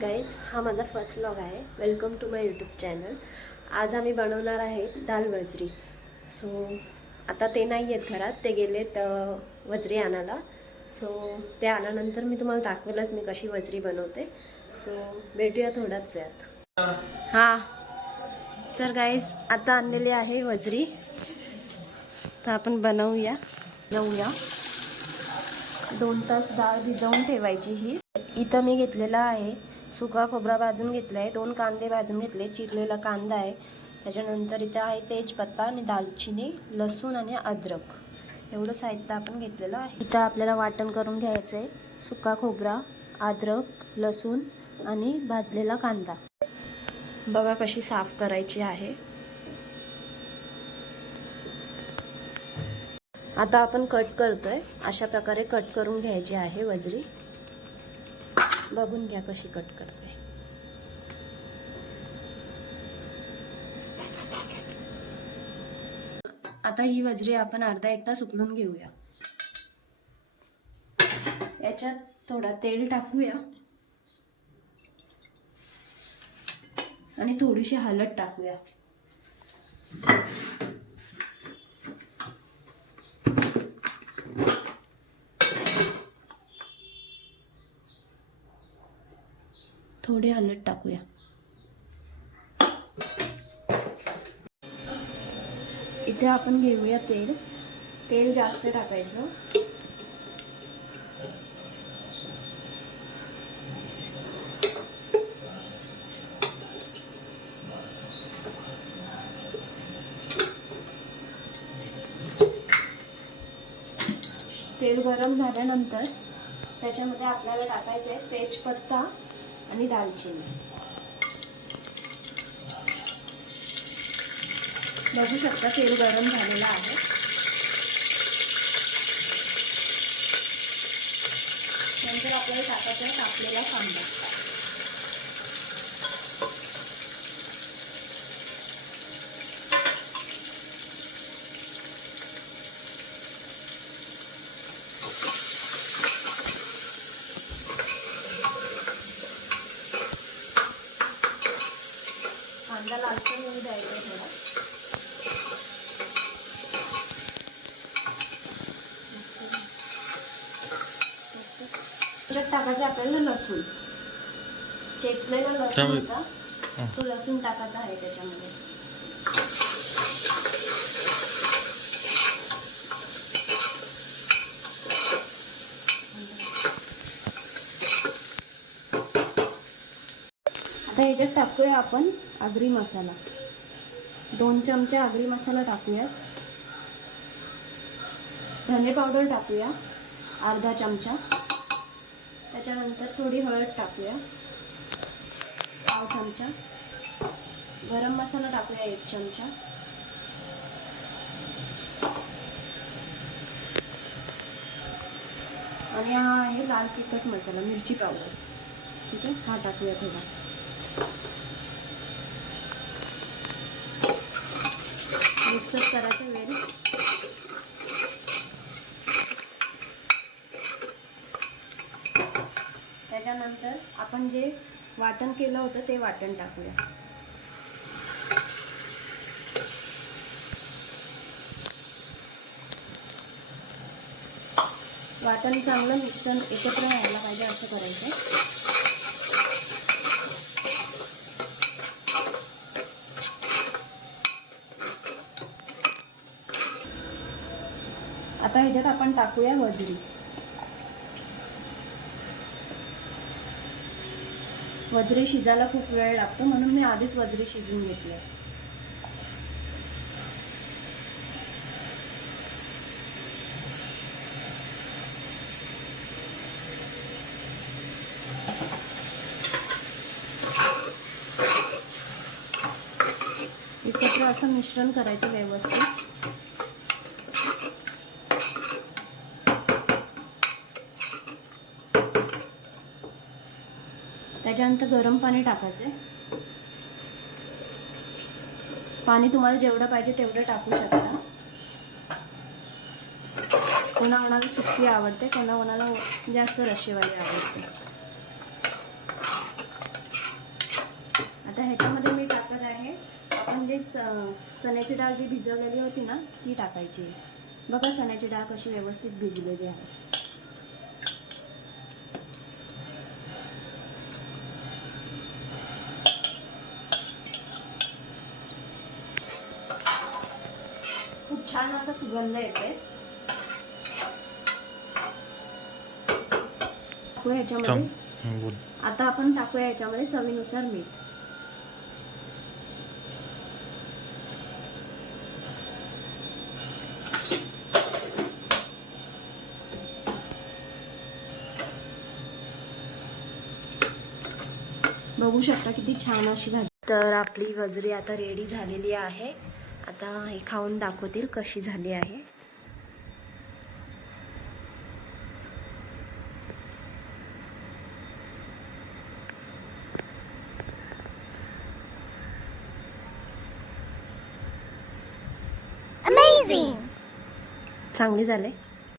Guys, हा माझा first vlog आहे. Welcome to my YouTube channel. आज आम्ही बनवणार आहे दाल वजरी. सो आता ते नाही आहेत घरात, ते गेलेत वजरी आणायला. सो ते आल्यानंतर मी तुम्हाला दाखवेलच मी कशी वजरी बनवते. सो भेटूया थोड्याच वेळात. हां, तर गाईज आता आणलेली आहे वजरी. तर आपण बनवूया. 2 तास डाळ भिजवून ठेवायची. ही इथं मी घेतलेला आहे सुका खोबरा भाजून घेतला आहे, 2 कांदे भाजून घेतले, चिरलेला कांदा आहे. त्याच्यानंतर इथं आहे तेजपत्ता आणि दालचिनी, लसूण आणि अद्रक, एवढं साहित्य आपण घेतलेलं आहे. इथं आपल्याला वाटण करून घ्यायचं आहे. सुका खोबरा, अद्रक, लसूण आणि भाजलेला कांदा. बघा कशी साफ करायची आहे. आता आपण कट करतोय. अशा प्रकारे कट करून घ्यायची आहे वजरी. बघून घ्या कशी कट करते. आता ही वजरी आपण अर्धा 1 तास उकळून घेऊया. याच्यात थोडा तेल टाकूया आणि थोडीशी हळद टाकूया. थोडी हळद टाकूया. इथे आपण घेऊया तेल. तेल जास्त टाकायचं. तेल गरम झाल्यानंतर त्याच्यामध्ये आपल्याला टाकायचं आहे तेजपत्ता आणि दालचिनी. बघू शकता तेल गरम झालेलं आहे. नंतर आपल्याला टाकायचा आहे कापलेला कांदा. कांदा लालसर होऊ द्यायचा थोडा. त्याच्यात टाकायचं आपल्याला लसूण. चेचलेला लसूण होता, तो लसूण टाकायचा आहे त्याच्यामध्ये. आता याच्यात टाकूया आपण आगरी मसाला. 2 चमचे आगरी मसाला टाकूया. धने पावडर टाकूया अर्धा चमचा. त्याच्यानंतर थोडी हळद टाकूया 1 चमचा. गरम मसाला टाकूया 1 चमचा. आणि हा आहे लाल तिखट मसाला, मिरची पावडर. ठीक आहे, हा टाकूया थोडा. मिक्सअप करायचं वेळ. त्याच्यानंतर आपण जे वाटण केलं होतं ते वाटण टाकूया. वाटण चांगलं मिश्रण एकत्र व्हायला पाहिजे असं करायचं. आता ह्याच्यात आपण टाकूया वजरी. वजरी शिजायला खूप वेळ लागतो, म्हणून मी आधीच वजरी शिजवून घेतली. एकत्र असं मिश्रण करायचं व्यवस्थित. त्याच्यानंतर गरम पाणी टाकायचं. पाणी तुम्हाला जेवढं पाहिजे तेवढं टाकू शकता. कोणाकोणाला सुकी आवडते, कोणाकोणाला जास्त रश्शेवाली आवडते. आता ह्याच्यामध्ये मी टाकत आहे आपण जे चण्याची डाळ जी भिजवलेली होती ना ती टाकायची आहे. बघा चण्याची डाळ कशी व्यवस्थित भिजलेली आहे. खूप छान असा सुगंध येते. ह्याच्यामध्ये आता आपण टाकूया याच्यामध्ये चवीनुसार मीठ. बघू शकता किती छान अशी भाजी. तर आपली गजरी आता रेडी झालेली आहे. आता हे खाऊन दाखवतील कशी झाली आहे. चांगली झाले.